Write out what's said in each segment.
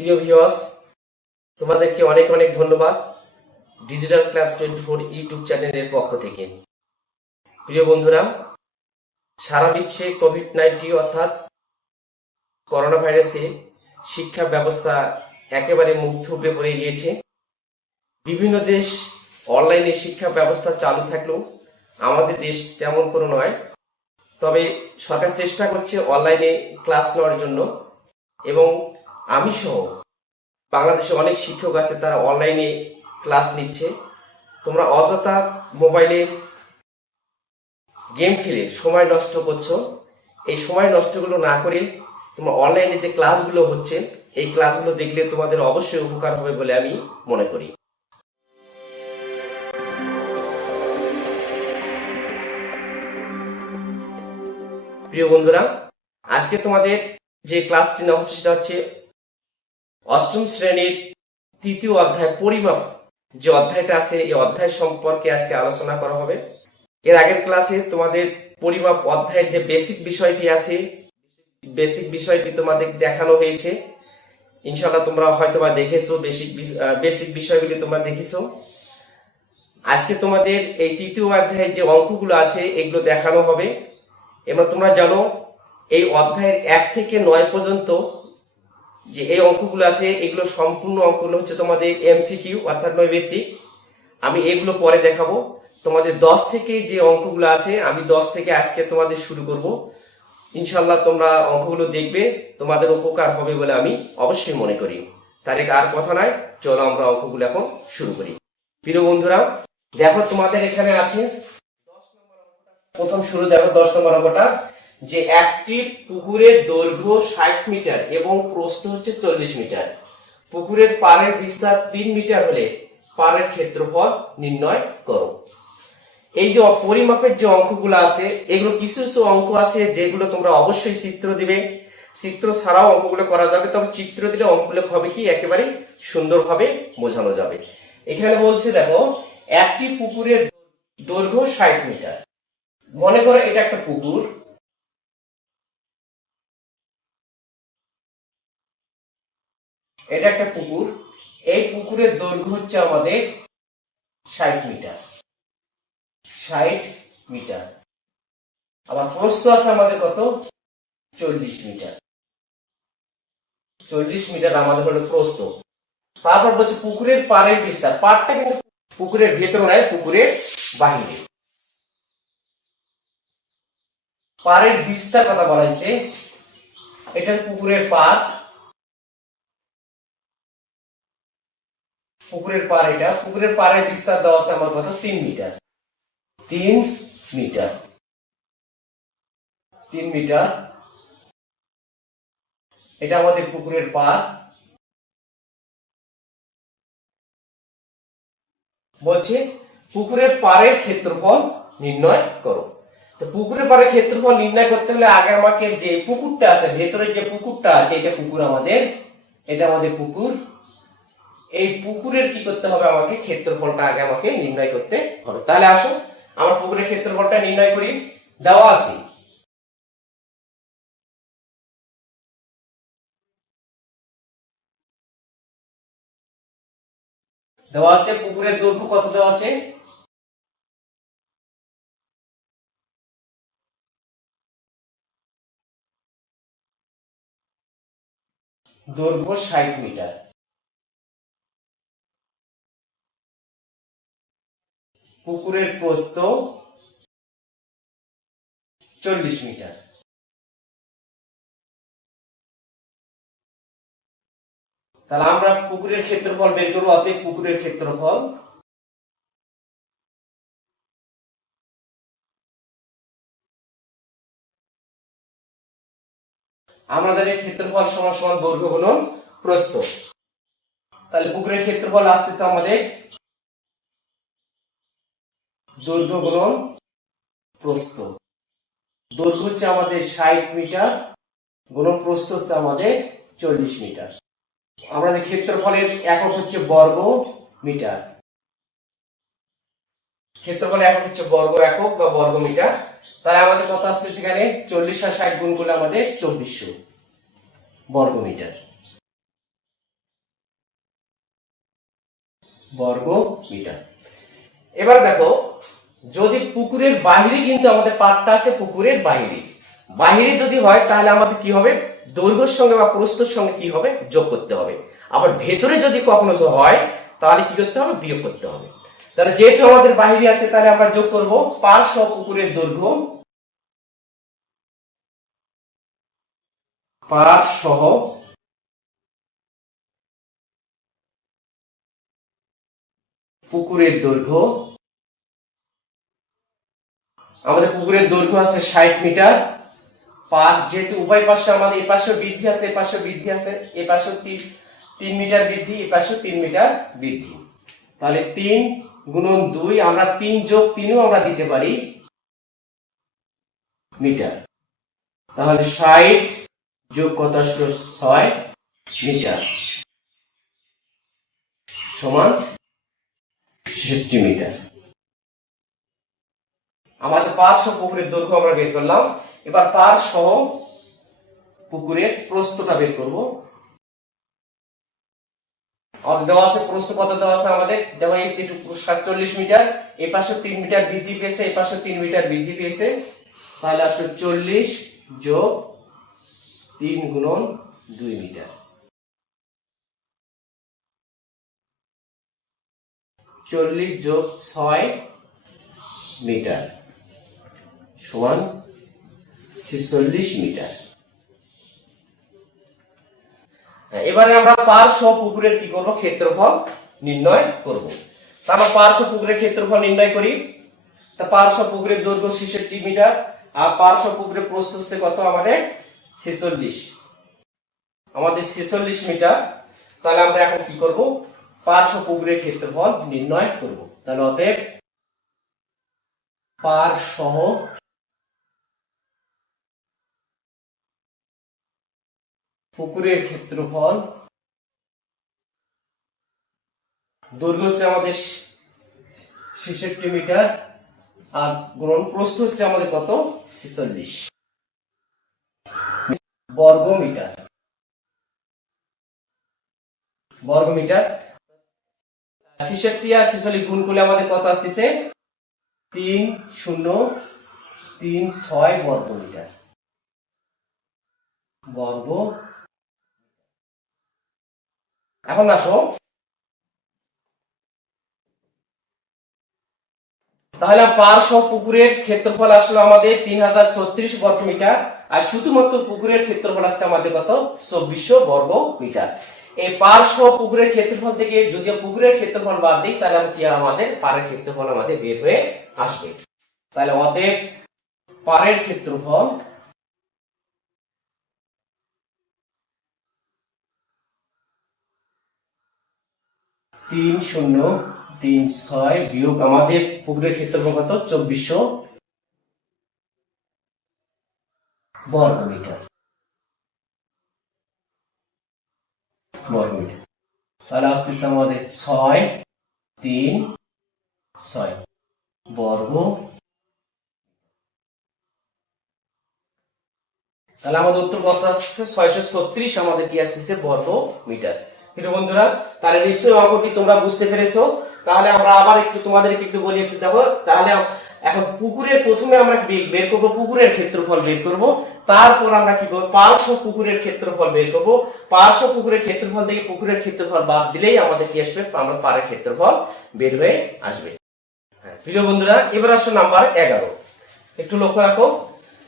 প্রিয় ভিউয়ার্স, তোমাদেরকে অনেক অনেক ধন্যবাদ ডিজিটাল ক্লাস 24 ইউটিউব চ্যানেলের পক্ষ থেকে। প্রিয় বন্ধুরা, সারা বিশ্বে কোভিড-19 অর্থাৎ করোনা ভাইরাসে শিক্ষা ব্যবস্থা একেবারে মুখ থুবড়ে পড়ে গিয়েছে। বিভিন্ন দেশ অনলাইনে শিক্ষা ব্যবস্থা চালু থাকলেও আমাদের দেশ তেমন কোনো নয়। তবে সরকার চেষ্টা করছে অনলাইনে ক্লাস নেওয়ার জন্য, এবং আমি সহ বাংলাদেশে অনেক শিক্ষক আছে, তারা অনলাইনে ক্লাস নিচ্ছে। তোমরা অযথা মোবাইলে গেম খেলে সময় নষ্ট করছো। এই সময় নষ্টগুলো না করে তোমরা অনলাইনে যে ক্লাসগুলো হচ্ছে এই ক্লাসগুলো দেখলে তোমাদের অবশ্যই উপকার হবে বলে আমি মনে করি। প্রিয় বন্ধুরা, আজকে তোমাদের যে ক্লাসটি নেওয়া হচ্ছে সেটা হচ্ছে অষ্টম শ্রেণীর তৃতীয় অধ্যায় পরিমাপ যে অধ্যায়টা আছে, এই অধ্যায় সম্পর্কে আজকে আলোচনা করা হবে। এর আগের ক্লাসে তোমাদের পরিমাপ অধ্যায়ের যে বেসিক বিষয়টি আছে, বেসিক বিষয়টি তোমাদের দেখানো হয়েছে। ইনশাআল্লাহ তোমরা হয়তোবা দেখেছো, বেসিক বিষয়গুলি তোমরা দেখেছো। আজকে তোমাদের এই তৃতীয় অধ্যায়ের যে অঙ্কগুলো আছে এগুলো দেখানো হবে। এবং তোমরা জানো এই অধ্যায়ের 1 থেকে 9 পর্যন্ত যে এই অঙ্কগুলো আছে এগুলো সম্পূর্ণ অঙ্কগুলো হচ্ছে তোমাদের এমসিকিউ অর্থাৎ নৈবেত্তিক। আমি এগুলো পরে দেখাবো। তোমাদের 10 থেকে যে অঙ্কগুলো আছে আমি 10 থেকে আজকে তোমাদের শুরু করব। ইনশাআল্লাহ তোমরা অঙ্কগুলো দেখবে, তোমাদের উপকার হবে বলে আমি অবশ্যই মনে করি। তাহলে আর কথা নাই, চলো আমরা অঙ্কগুলো এখন শুরু করি। প্রিয় বন্ধুরা, দেখো তোমাদের এখানে আছে প্রথম শুরু। দেখো 10 নম্বর অঙ্কটা, যে একটি পুকুরের দৈর্ঘ্য 60 মিটার এবং প্রস্থ হচ্ছে 40 মিটার। পুকুরের পাড়ের বিস্তার 3 মিটার হলে পাড়ের ক্ষেত্রফল নির্ণয় করো। এই যে পরিমাপের যে অঙ্কগুলো আছে এগুলো কিছু কিছু অঙ্ক আছে যেগুলো তোমরা অবশ্যই চিত্র দিবে। চিত্র ছাড়াও অঙ্কগুলো করা যাবে, তবে চিত্র দিলে অঙ্কগুলো হবে কি একেবারে সুন্দরভাবে বোঝানো যাবে। এখানে বলছে দেখো একটি পুকুরের দৈর্ঘ্য 60 মিটার। মনে করো এটা একটা পুকুর, এটা একটা পুকুর। এই পুকুরের দৈর্ঘ্য হচ্ছে আমাদের 60 মিটার, 60 মিটার। আবার প্রস্থ আছে আমাদের কত, 40 মিটার। 40 মিটার আমাদের হলো প্রস্থ। তারপর বলছে পুকুরের পাড়ের বিস্তার। পাড়টা কিন্তু পুকুরের ভেতরে নয়, পুকুরের বাহিরে। পাড়ের বিস্তার কথা বলা হয়েছে, এটা পুকুরের পাড়, পুকুরের পাড় এটা। পুকুরের পাড়ের বিস্তার দেওয়া আছে আমার কত, 3 মিটার। 3 metre, 3 metre. এটা আমাদের পুকুরের পাড়। বলছে পুকুরের পাড়ের ক্ষেত্রফল নির্ণয় করো। তো পুকুরের পাড়ের ক্ষেত্রফল নির্ণয় করতে হলে আগে আমাকে যে পুকুরটা আছে, ভেতরে যে পুকুরটা আছে, এটা পুকুর আমাদের, এটা আমাদের পুকুর। এই পুকুরের কি করতে হবে, আমাকে ক্ষেত্রফলটা আগে আমাকে নির্ণয় করতে হবে। তাহলে আসো আমরা পুকুরের ক্ষেত্রফলটা নির্ণয় করি। দেওয়া আছে পুকুরের দৈর্ঘ্য কত দেওয়া আছে, দৈর্ঘ্য 60 মিটার। পুকুরের প্রস্থ 40 মিটার। তাহলে আমরা পুকুরের ক্ষেত্রফল বের করবো। অতএব পুকুরের ক্ষেত্রফল আমরা জানি ক্ষেত্রফল সমান সমান দৈর্ঘ্য গুণন প্রস্থ। তাহলে পুকুরের ক্ষেত্রফল আসতেছে আমাদের দৈর্ঘ্য গুণন প্রস্থ। দৈর্ঘ্য হচ্ছে আমাদের 60 মিটার, গুণন প্রস্থ হচ্ছে আমাদের 40 মিটার। আমাদের ক্ষেত্রফলের একক হচ্ছে বর্গ মিটার। ক্ষেত্রফলের একক হচ্ছে বর্গ একক বা বর্গ মিটার। তাহলে আমাদের কত আসছে, সেখানে 40 আর 60 গুণ করলে আমাদের 2400 বর্গ মিটার। বর্গ মিটার। এবার দেখো, যদি পুকুরের বাইরে, কিন্তু আমাদের পাটটা আছে পুকুরের বাইরে, বাইরে যদি হয় তাহলে আমাদের কি হবে, দৈর্ঘ্যের সঙ্গে বা প্রস্থের সঙ্গে কি হবে, যোগ করতে হবে। আবার ভেতরে যদি কখনো হয় তাহলে কি করতে হবে, বিয়োগ করতে হবে। তাহলে যেহেতু আমাদের বাইরে আছে তাহলে আমরা যোগ করব পার সহ পুকুরের দৈর্ঘ্য, পার সহ পুকুরের দৈর্ঘ্য। আমাদের পুকুরের দৈর্ঘ্য আছে 60 মিটার। পার যেহেতু উভয় পাশে আমাদের এই পাশে বৃদ্ধি আছে, এই পাশে বৃদ্ধি আছে, এই পাশে 3 মিটার বৃদ্ধি, এই পাশে 3 মিটার বৃদ্ধি। তাহলে 3 গুণন 2, আমরা 3 যোগ 3ও আমরা দিতে পারি মিটার। তাহলে 60 যোগ কত আসলো, 6 মিটার সমান 66 মিটার। আমাদের পার সহ পুকুরের দৈর্ঘ্য আমরা বের করলাম। এবার পার সহ পুকুরের প্রস্থটা বের করব। আমাদের দেওয়া আছে প্রস্থ কত দেওয়া আছে, আমাদের দেওয়া একটু 47 মিটার, এই পাশে 3 মিটার বৃদ্ধি পেয়েছে, এই পাশে 3 মিটার বৃদ্ধি পেয়েছে। তাহলে আসলে 40 যোগ 3 গুণন 2 মিটার, 40 যোগ 6 মিটার সমান 46 মিটার। এবারে আমরা পার সহ পুকুরের কি করব, ক্ষেত্রফল নির্ণয় করব। তা আমরা পার সহ পুকুরের ক্ষেত্রফল নির্ণয় করি। তা পার সহ পুকুরের দৈর্ঘ্য 66 মিটার, আর পার সহ পুকুরের প্রস্থ হচ্ছে কত, আমাদের 46, আমাদের 46 মিটার। তাহলে আমরা এখন কি করব, পার সহ পুকুরের ক্ষেত্রফল নির্ণয় করব। তাহলে অতএব পার সহ পুকুরের ক্ষেত্রফল, দৈর্ঘ্য হচ্ছে আমাদের 66 মিটার, আর গুণন প্রস্থ হচ্ছে আমাদের কত, 46 বর্গ মিটার, বর্গ মিটার। 66 আর 46 গুণ করলে আমাদের কত আসতেছে, 3036 বর্গ মিটার, বর্গ। এখন আসো, তাহলে পার সহ পুকুরের ক্ষেত্রফল আসলো আমাদের 3036 বর্গ মিটার, আর শুধুমাত্র পুকুরের ক্ষেত্রফল আসছে আমাদের কত, 2400 বর্গ মিটার। এই পার সহ পুকুরের ক্ষেত্রফল থেকে যদি পুকুরের ক্ষেত্রফল বাদ দিই তাহলে আমাদের পাড়ের ক্ষেত্রফল আমাদের বের হয়ে আসবে। তাহলে অতএব পাড়ের ক্ষেত্রফল তিন 3036 বিয়োগ আমাদের পুকুরের ক্ষেত্রফল কত, 2400 বর্গ মিটার, বর্গ মিটার। তাহলে আসতেছে আমাদের 636 বর্গ। তাহলে আমাদের উত্তর কত আসছে, 636 আমাদের কি আসতেছে, বর্গ মিটার। প্রিয় বন্ধুরা, তাহলে নিশ্চয়ই অঙ্কটি তোমরা বুঝতে পেরেছো। তাহলে আমরা আবার একটু তোমাদেরকে একটু বলি, একটু দেখো। তাহলে এখন পুকুরের প্রথমে আমরা বের করব পুকুরের ক্ষেত্রফল বের করব, তারপর আমরা কি করব, পার্শ্ব পুকুরের ক্ষেত্রফল বের করব। পার্শ্ব পুকুরের ক্ষেত্রফল থেকে পুকুরের ক্ষেত্রফল বাদ দিলেই আমাদের কি আসবে, আমরা পাড়ের ক্ষেত্রফল বের হয়ে আসবে। হ্যাঁ প্রিয় বন্ধুরা, এবার আসো নাম্বার 11। একটু লক্ষ্য রাখো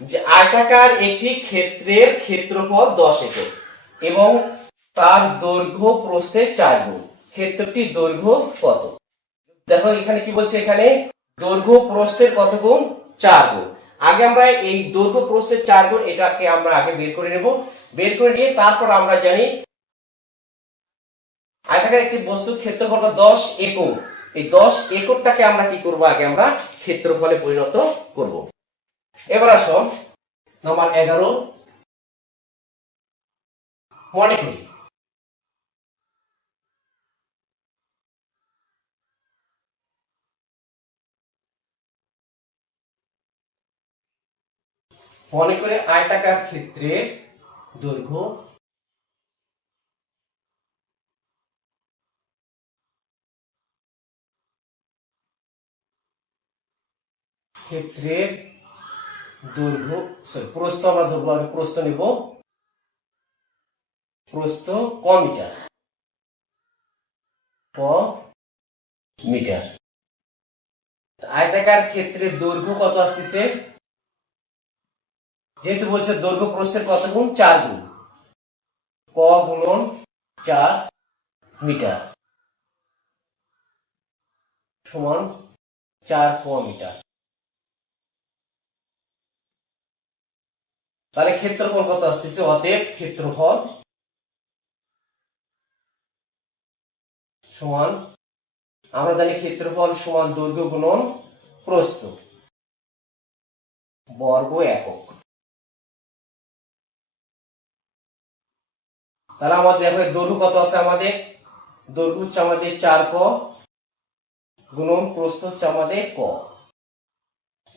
যে আয়তাকার একটি ক্ষেত্রের ক্ষেত্রফল 10 একক এবং তার দৈর্ঘ্য প্রস্থের 4 গুণ। ক্ষেত্রটির দৈর্ঘ্য কত? দেখো এখানে কি বলছে, এখানে দৈর্ঘ্য প্রস্থের কত গুণ, 4 গুণ। আগে আমরা এই দৈর্ঘ্য প্রস্থের 4 গুণ এটাকে আমরা আগে বের করে নেব। বের করে নিয়ে তারপর আমরা জানি আয়তাকার একটি বস্তুর ক্ষেত্রফল 10 একক। এই 10 এককটাকে আমরা কি করব, আগে আমরা ক্ষেত্রফলে পরিণত করব। এবার আসো নাম্বার 11। মনে করি আয়তাকার ক্ষেত্রের দৈর্ঘ্য ক্ষেত্রের দৈর্ঘ্য প্রস্থ আমরা ধরবো, আগে প্রস্থ নিব, প্রস্থ ক মিটার, ক মিটার। আয়তাকার ক্ষেত্রের দৈর্ঘ্য কত আসতেছে, যেহেতু বলছে দৈর্ঘ্য প্রস্থের কত গুণ, 4 গুণ, ক গুণন 4 মিটার সমান 4 ক মিটার। তাহলে ক্ষেত্রফল কত আসতেছে, অতএব ক্ষেত্রফল সমান, আমরা জানি ক্ষেত্রফল সমান দৈর্ঘ্য গুণন প্রস্থ বর্গ একক। তাহলে আমাদের দেখো দৈর্ঘ্য কত আছে, আমাদের দৈর্ঘ্য হচ্ছে আমাদের 4 ক গুণন প্রস্থ হচ্ছে আমাদের ক,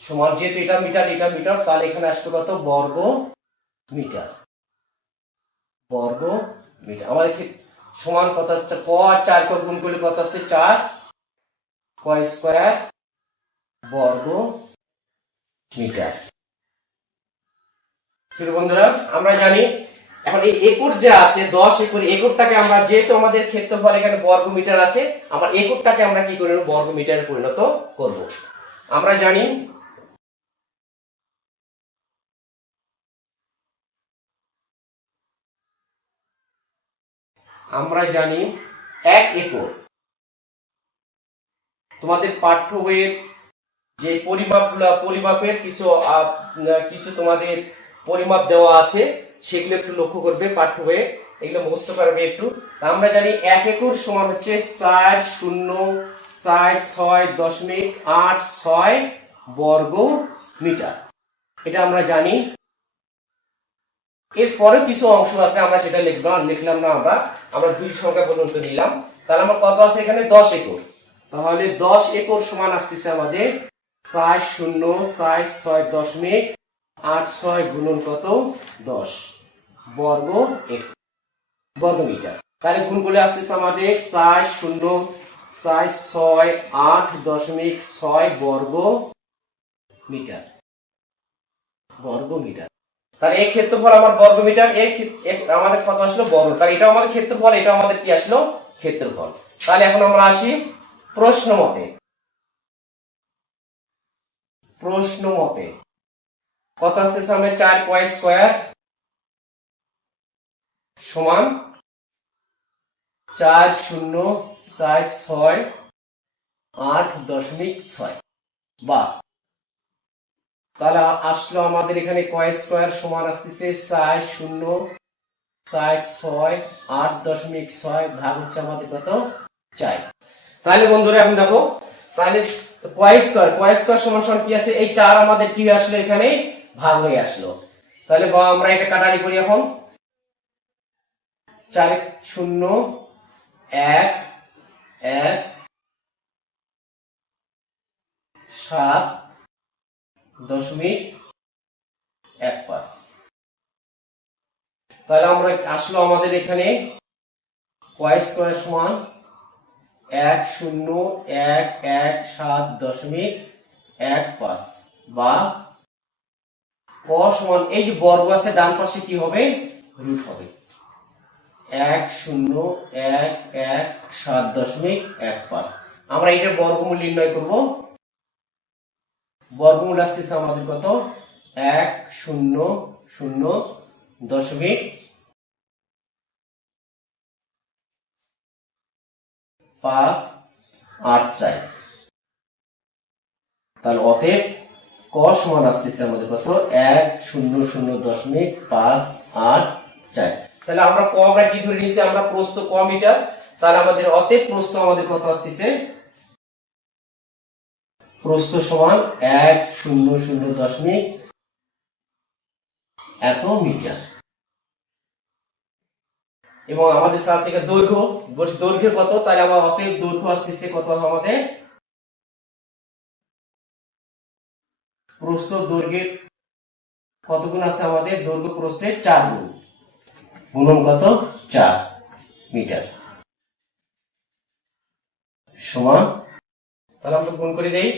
সমান, যেহেতু এটা মিটার এটা মিটার, তাহলে এখানে আসবে কত, বর্গ মিটার, বর্গ মিটার। আমাদের সমান কত হচ্ছে, ক আর 4 ক গুণ করলে কত হচ্ছে, 4 ক স্কয়ার বর্গ মিটার। বন্ধুরা আমরা জানি এখন এই একর যে আছে 10 একর, একরটাকে আমরা, যেহেতু আমাদের ক্ষেত্রফল এখানে বর্গ মিটার আছে, আমরা একরটাকে আমরা কি করে বর্গ মিটারে পরিণত করব। আমরা জানি এক একর, তোমাদের পাঠ্য বইয়ের যে পরিমাপের কিছু তোমাদের পরিমাপ দেওয়া আছে, সেগুলো একটু লক্ষ্য করবে পাঠ্য বইয়ে, এগুলো মুখস্থ করবে একটু। আমরা জানি 1 একর সমান হচ্ছে 4,046.86 বর্গ মিটার, এটা আমরা জানি। এরপরে কিছু অংশ আছে, আমরা সেটা লিখলাম না, আমরা 2 সংখ্যা পর্যন্ত নিলাম। তাহলে আমার কত আছে এখানে, 10 একর। তাহলে 10 একর সমান আসতেছে আমাদের 4,046.86 গুণন কত, 10 বর্গ মিটার। তাহলে গুণ করলে আসতেছে আমাদের 4,046.86 বর্গ মিটার, বর্গ মিটার। তাহলে এই ক্ষেত্রফল আমার বর্গ মিটার, আমাদের কত আসলো, বর্গ। তাহলে এটা আমাদের ক্ষেত্রফল, এটা আমাদের কি আসলো, ক্ষেত্রফল। তাহলে এখন আমরা আসি প্রশ্ন মতে কত আসতেছে, আমাদের 4 ক স্কয়ার সমান 4,046.86 বা, তাহলে আসলো আমাদের এখানে ক স্কয়ার সমান আসতেছে 4,046.86 ভাগ হচ্ছে আমাদের কত, 4। তাহলে বন্ধুরা এখন দেখো, তাহলে ক স্কয়ার সমান সমান কি আছে, এই 4 আমাদের কি আসলো, এখানে ভাগ হয়ে আসলো। তাহলে আমরা এটা কাটাকাটি করি এখন, 4 0 1 1 7.15। তাহলে আমরা আসলো আমাদের এখানে ক স্কয়ার সমান 10117.15 বা ক সমান, এই যে বর্গ আছে ডান পাশে কি হবে, রুট হবে, 10117.15। আমরা এটার বর্গমূল নির্ণয় করব, বর্গমূল আসতেছে আমাদের কত, 100.584। তাহলে অতএব ক সমান আসতেছে আমাদের কত, 100.584। তাহলে আমরা ক আমরা কি ধরে নিয়েছি, আমরা প্রস্থ ক মিটার, তাহলে আমাদের অতএব প্রস্থ আমাদের কত আসতেছে, প্রস্থ সমান 100.এত মিটার। এবং আমাদের আছে দৈর্ঘ্য, দৈর্ঘ্য কত, তাহলে আমার অতএব দৈর্ঘ্য আসতেছে কত, আমাদের প্রস্থ দৈর্ঘ্যের কত গুণ আছে, আমাদের দৈর্ঘ্য প্রস্থের 4 গুণ, গুণন কত, 4 মিটার সমান, তাহলে আমরা গুণ করে দেই,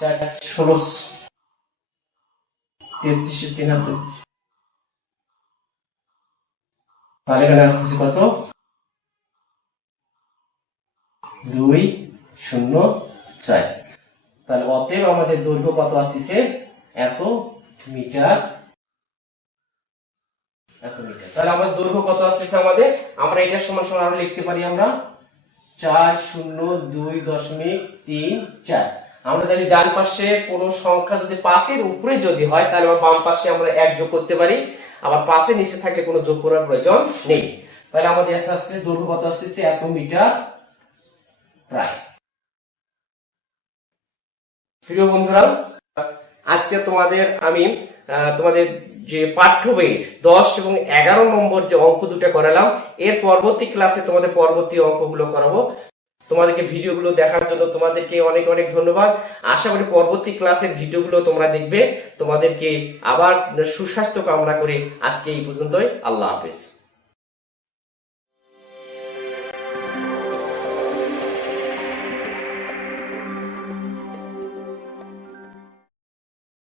4 16 3373, তাহলে এখানে আসতেছে কত 204। তাহলে অতএব আমাদের দৈর্ঘ্য কত আসতেছে এত মিটার। তাহলে আমাদের দৈর্ঘ্য কত আসতেছে আমাদের, আমরা এটার সমান সমান আরো লিখতে পারি আমরা 402.34। আমরা যদি ডান পাশে কোনো সংখ্যা যদি 5 এর উপরে যদি হয় তাহলে আমরা বাম পাশে আমরা 1 যোগ করতে পারি, আবার 5 এর নিচে থাকলে কোনো যোগ করার প্রয়োজন নেই। তাহলে আমাদের এত আসছে দৈর্ঘ্য কত আসছে এত মিটার প্রায়। প্রিয় বন্ধুরা, আজকে তোমাদের আমি তোমাদের যে পাঠ্য বইয়ের 10 এবং 11 নম্বর যে অঙ্ক দুটো করালাম, এর পরবর্তী ক্লাসে তোমাদের পরবর্তী অঙ্কগুলো করাবো। তোমাদেরকে ভিডিওগুলো দেখার জন্য তোমাদেরকে অনেক অনেক ধন্যবাদ। আশা করি পরবর্তী ক্লাসের ভিডিওগুলো তোমরা দেখবে। তোমাদেরকে আবার সুস্বাস্থ্য কামনা করে আজকে এই পর্যন্তই। আল্লাহ হাফেজ।